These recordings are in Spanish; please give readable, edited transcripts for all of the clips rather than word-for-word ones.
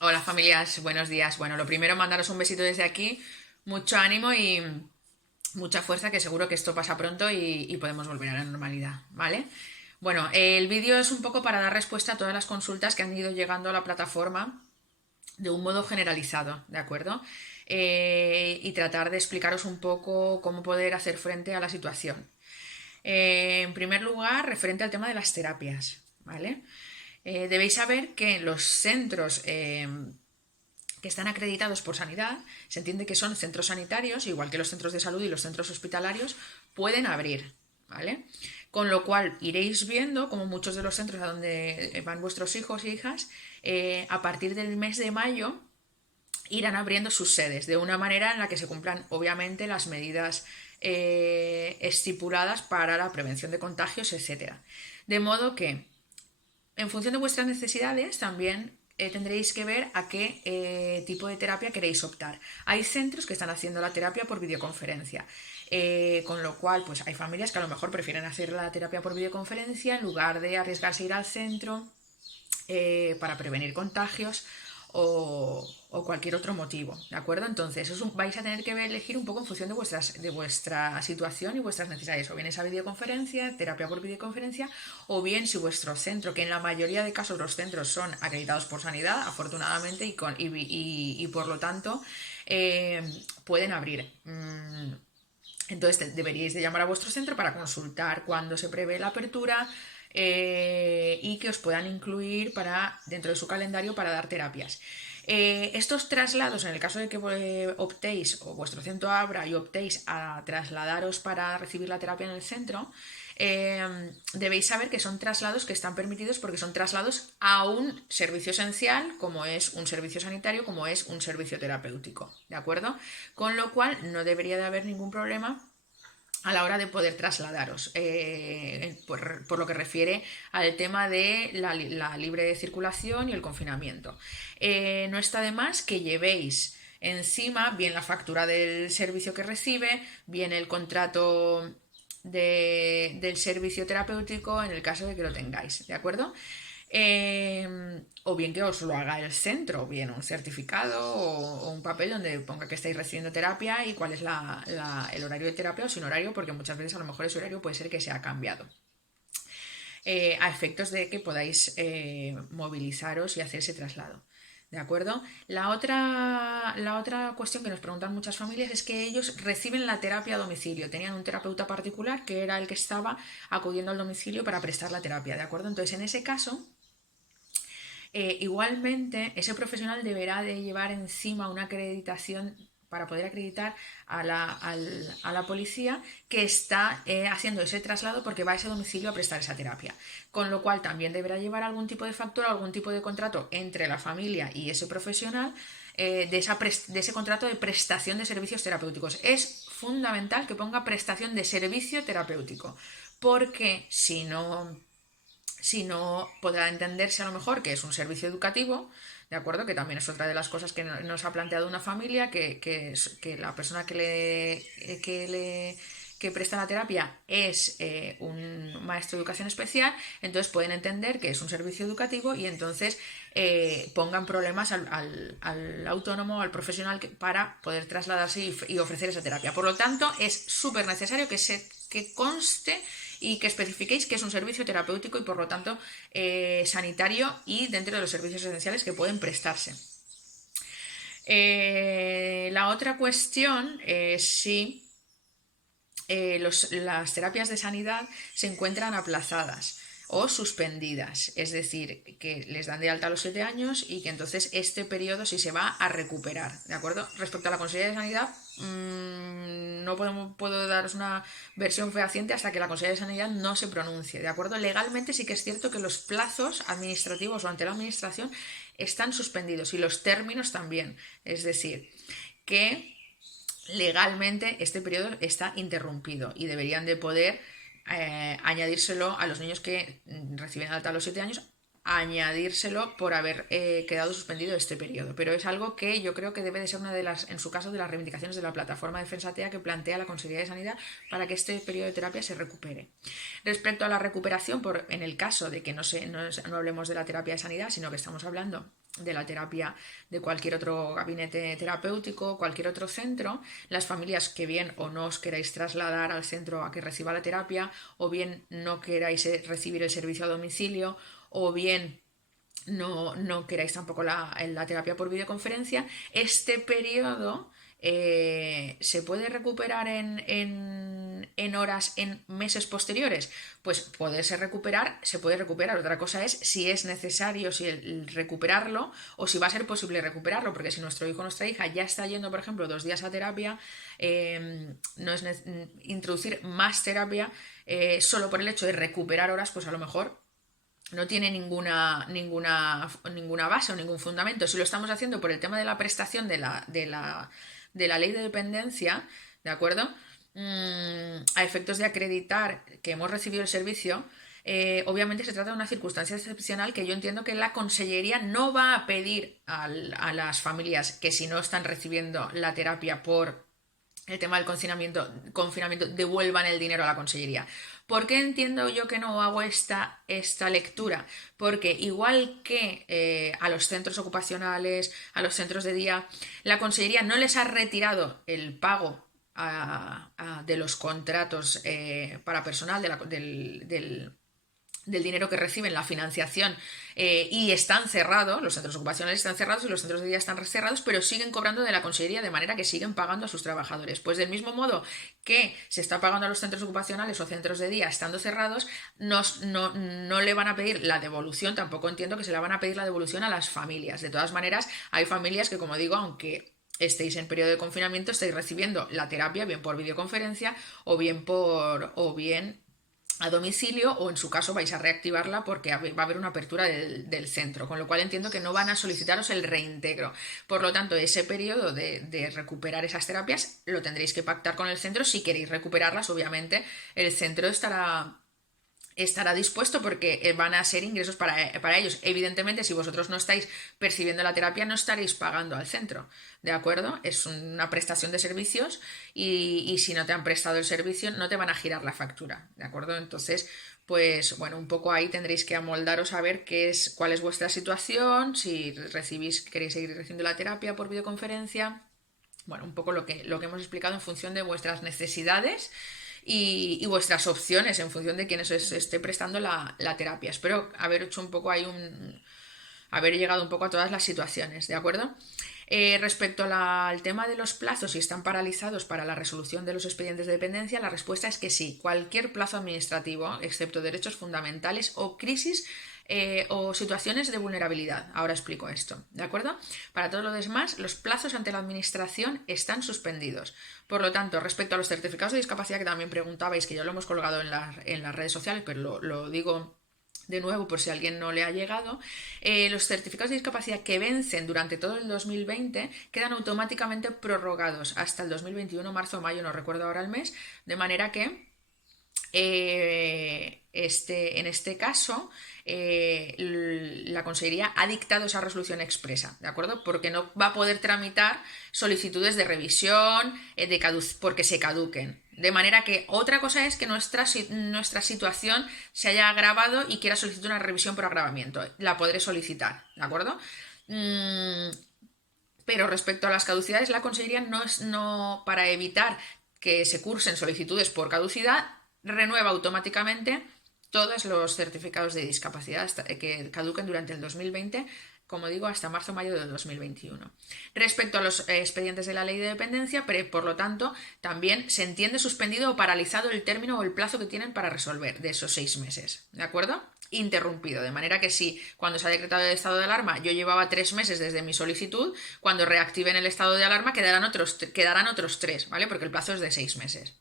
Hola familias, buenos días. Bueno, lo primero mandaros un besito desde aquí, mucho ánimo y mucha fuerza, que seguro que esto pasa pronto y podemos volver a la normalidad, ¿vale? Bueno, el vídeo es un poco para dar respuesta a todas las consultas que han ido llegando a la plataforma de un modo generalizado, ¿de acuerdo? Y tratar de explicaros un poco cómo poder hacer frente a la situación. En primer lugar, referente al tema de las terapias, ¿vale? Debéis saber que los centros que están acreditados por sanidad, se entiende que son centros sanitarios, igual que los centros de salud y los centros hospitalarios, pueden abrir, ¿vale? Con lo cual iréis viendo como muchos de los centros a donde van vuestros hijos e hijas, a partir del mes de mayo irán abriendo sus sedes de una manera en la que se cumplan obviamente las medidas estipuladas para la prevención de contagios, etcétera. De modo que en función de vuestras necesidades también tendréis que ver a qué tipo de terapia queréis optar. Hay centros que están haciendo la terapia por videoconferencia, con lo cual pues hay familias que a lo mejor prefieren hacer la terapia por videoconferencia en lugar de arriesgarse a ir al centro para prevenir contagios o cualquier otro motivo, ¿de acuerdo? Entonces, vais a tener que elegir un poco en función de vuestra situación y vuestras necesidades, o bien esa videoconferencia, terapia por videoconferencia, o bien si vuestro centro, que en la mayoría de casos los centros son acreditados por sanidad, afortunadamente, y por lo tanto pueden abrir. Entonces deberíais de llamar a vuestro centro para consultar cuándo se prevé la apertura y que os puedan incluir para, dentro de su calendario para dar terapias. Estos traslados, en el caso de que optéis o vuestro centro abra y optéis a trasladaros para recibir la terapia en el centro, debéis saber que son traslados que están permitidos porque son traslados a un servicio esencial, como es un servicio sanitario, como es un servicio terapéutico, ¿de acuerdo? Con lo cual no debería de haber ningún problema a la hora de poder trasladaros, por lo que refiere al tema de la libre circulación y el confinamiento. No está de más que llevéis encima bien la factura del servicio que recibe, bien el contrato del servicio terapéutico en el caso de que lo tengáis, ¿de acuerdo? O bien que os lo haga el centro, o bien un certificado o un papel donde ponga que estáis recibiendo terapia y cuál es el horario de terapia o sin horario, porque muchas veces a lo mejor ese horario puede ser que se ha cambiado. A efectos de que podáis movilizaros y hacer ese traslado. ¿De acuerdo? La otra cuestión que nos preguntan muchas familias es que ellos reciben la terapia a domicilio. Tenían un terapeuta particular que era el que estaba acudiendo al domicilio para prestar la terapia. ¿De acuerdo? Entonces, en ese caso, igualmente, ese profesional deberá de llevar encima una acreditación para poder acreditar a la policía que está haciendo ese traslado porque va a ese domicilio a prestar esa terapia. Con lo cual también deberá llevar algún tipo de factura, algún tipo de contrato entre la familia y ese profesional de ese contrato de prestación de servicios terapéuticos. Es fundamental que ponga prestación de servicio terapéutico, porque si no podrá entenderse a lo mejor que es un servicio educativo, ¿de acuerdo? Que también es otra de las cosas que nos ha planteado una familia, que la persona que presta la terapia es un maestro de educación especial, entonces pueden entender que es un servicio educativo y entonces pongan problemas al autónomo, al profesional para poder trasladarse y ofrecer esa terapia. Por lo tanto, es súper necesario que conste y que especifiquéis que es un servicio terapéutico y por lo tanto sanitario y dentro de los servicios esenciales que pueden prestarse. La otra cuestión es si las terapias de sanidad se encuentran aplazadas o suspendidas, es decir, que les dan de alta a los 7 años y que entonces este periodo sí se va a recuperar, ¿de acuerdo? Respecto a la Consejería de Sanidad, no puedo daros una versión fehaciente hasta que la Consejería de Sanidad no se pronuncie, ¿de acuerdo? Legalmente sí que es cierto que los plazos administrativos o ante la Administración están suspendidos y los términos también, es decir, que legalmente este periodo está interrumpido y deberían de poder añadírselo a los niños que reciben alta a los 7 años, añadírselo por haber quedado suspendido este periodo. Pero es algo que yo creo que debe de ser una de las, en su caso, de las reivindicaciones de la plataforma Defensa TEA que plantea la Consejería de Sanidad para que este periodo de terapia se recupere. Respecto a la recuperación, en el caso de que no hablemos de la terapia de sanidad, sino que estamos hablando de la terapia de cualquier otro gabinete terapéutico, cualquier otro centro, las familias que bien o no os queráis trasladar al centro a que reciba la terapia, o bien no queráis recibir el servicio a domicilio, o bien no queráis tampoco la terapia por videoconferencia, este periodo se puede recuperar en horas en meses posteriores. Pues se puede recuperar. Otra cosa es si es necesario si el recuperarlo o si va a ser posible recuperarlo, porque si nuestro hijo o nuestra hija ya está yendo, por ejemplo, 2 días a terapia, no es introducir más terapia solo por el hecho de recuperar horas, pues a lo mejor no tiene ninguna base o ningún fundamento. Si lo estamos haciendo por el tema de la prestación de la ley de dependencia, ¿de acuerdo? A efectos de acreditar que hemos recibido el servicio, obviamente se trata de una circunstancia excepcional que yo entiendo que la Consellería no va a pedir a las familias que si no están recibiendo la terapia por el tema del confinamiento devuelvan el dinero a la Consellería. ¿Por qué entiendo yo que no hago esta lectura? Porque igual que a los centros ocupacionales, a los centros de día, la Consellería no les ha retirado el pago de los contratos para personal del dinero que reciben, la financiación, y están cerrados, los centros ocupacionales están cerrados y los centros de día están cerrados, pero siguen cobrando de la Consellería, de manera que siguen pagando a sus trabajadores. Pues del mismo modo que se está pagando a los centros ocupacionales o centros de día estando cerrados, no le van a pedir la devolución, tampoco entiendo que se le van a pedir la devolución a las familias. De todas maneras, hay familias que, como digo, aunque estéis en periodo de confinamiento, estáis recibiendo la terapia bien por videoconferencia o bien a domicilio, o en su caso vais a reactivarla porque va a haber una apertura del centro, con lo cual entiendo que no van a solicitaros el reintegro. Por lo tanto, ese periodo de recuperar esas terapias lo tendréis que pactar con el centro. Si queréis recuperarlas, obviamente el centro estará dispuesto porque van a ser ingresos para ellos. Evidentemente, si vosotros no estáis percibiendo la terapia, no estaréis pagando al centro, ¿de acuerdo? Es una prestación de servicios y si no te han prestado el servicio, no te van a girar la factura, ¿de acuerdo? Entonces, pues bueno, un poco ahí tendréis que amoldaros a ver cuál es vuestra situación, si queréis seguir recibiendo la terapia por videoconferencia. Bueno, un poco lo que hemos explicado en función de vuestras necesidades y vuestras opciones en función de quién os esté prestando la terapia. Espero haber hecho un poco ahí haber llegado un poco a todas las situaciones, ¿de acuerdo? Respecto al tema de los plazos, si están paralizados para la resolución de los expedientes de dependencia, la respuesta es que sí, cualquier plazo administrativo, excepto derechos fundamentales o crisis o situaciones de vulnerabilidad. Ahora explico esto, ¿de acuerdo? Para todo lo demás, los plazos ante la administración están suspendidos. Por lo tanto, respecto a los certificados de discapacidad que también preguntabais, que ya lo hemos colgado en las redes sociales, pero lo digo de nuevo por si a alguien no le ha llegado, los certificados de discapacidad que vencen durante todo el 2020 quedan automáticamente prorrogados hasta el 2021, marzo o mayo, no recuerdo ahora el mes, de manera que en este caso la Consellería ha dictado esa resolución expresa, ¿de acuerdo? Porque no va a poder tramitar solicitudes de revisión porque se caduquen. De manera que otra cosa es que nuestra situación se haya agravado y quiera solicitar una revisión por agravamiento. La podré solicitar, ¿de acuerdo? Pero respecto a las caducidades, la Consellería para evitar que se cursen solicitudes por caducidad, renueva automáticamente todos los certificados de discapacidad que caduquen durante el 2020, como digo, hasta marzo o mayo de 2021. Respecto a los expedientes de la ley de dependencia, por lo tanto, también se entiende suspendido o paralizado el término o el plazo que tienen para resolver de esos 6 meses, ¿de acuerdo? Interrumpido, de manera que si cuando se ha decretado el estado de alarma yo llevaba 3 meses desde mi solicitud, cuando reactiven el estado de alarma quedarán otros 3, ¿vale? Porque el plazo es de 6 meses.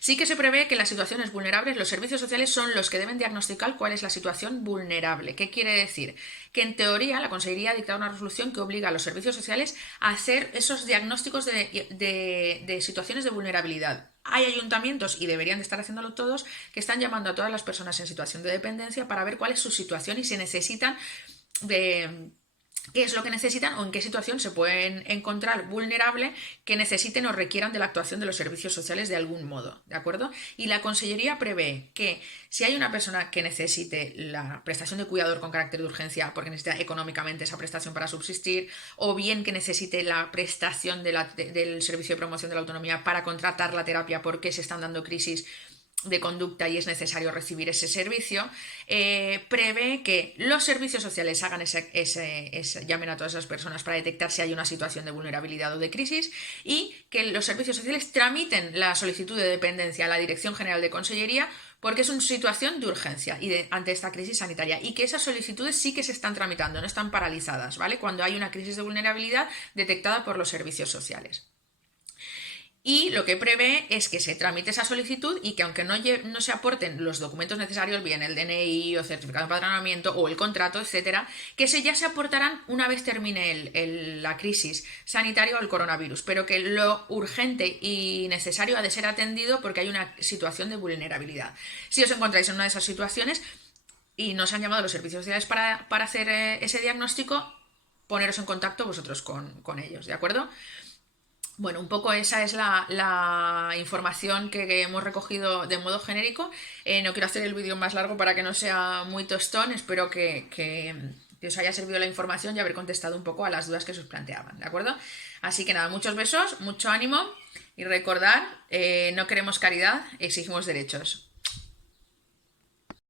Sí que se prevé que en las situaciones vulnerables los servicios sociales son los que deben diagnosticar cuál es la situación vulnerable. ¿Qué quiere decir? Que en teoría la Consellería ha dictado una resolución que obliga a los servicios sociales a hacer esos diagnósticos de situaciones de vulnerabilidad. Hay ayuntamientos, y deberían de estar haciéndolo todos, que están llamando a todas las personas en situación de dependencia para ver cuál es su situación y si necesitan qué es lo que necesitan o en qué situación se pueden encontrar vulnerables que necesiten o requieran de la actuación de los servicios sociales de algún modo, ¿de acuerdo? Y la Consellería prevé que si hay una persona que necesite la prestación de cuidador con carácter de urgencia porque necesita económicamente esa prestación para subsistir, o bien que necesite la prestación del servicio de promoción de la autonomía para contratar la terapia porque se están dando crisis de conducta y es necesario recibir ese servicio, prevé que los servicios sociales hagan llamen a todas esas personas para detectar si hay una situación de vulnerabilidad o de crisis, y que los servicios sociales tramiten la solicitud de dependencia a la Dirección General de Consellería porque es una situación de urgencia ante esta crisis sanitaria, y que esas solicitudes sí que se están tramitando, no están paralizadas, ¿vale? Cuando hay una crisis de vulnerabilidad detectada por los servicios sociales. Y lo que prevé es que se tramite esa solicitud y que aunque no se aporten los documentos necesarios, bien el DNI o certificado de empadronamiento o el contrato, etcétera, que ya se aportarán una vez termine la crisis sanitaria o el coronavirus, pero que lo urgente y necesario ha de ser atendido porque hay una situación de vulnerabilidad. Si os encontráis en una de esas situaciones y nos han llamado los servicios sociales para hacer ese diagnóstico, poneros en contacto vosotros con ellos, ¿de acuerdo? Bueno, un poco esa es la información que hemos recogido de modo genérico. No quiero hacer el vídeo más largo para que no sea muy tostón. Espero que os haya servido la información y haber contestado un poco a las dudas que se os planteaban, ¿de acuerdo? Así que nada, muchos besos, mucho ánimo y recordad, no queremos caridad, exigimos derechos.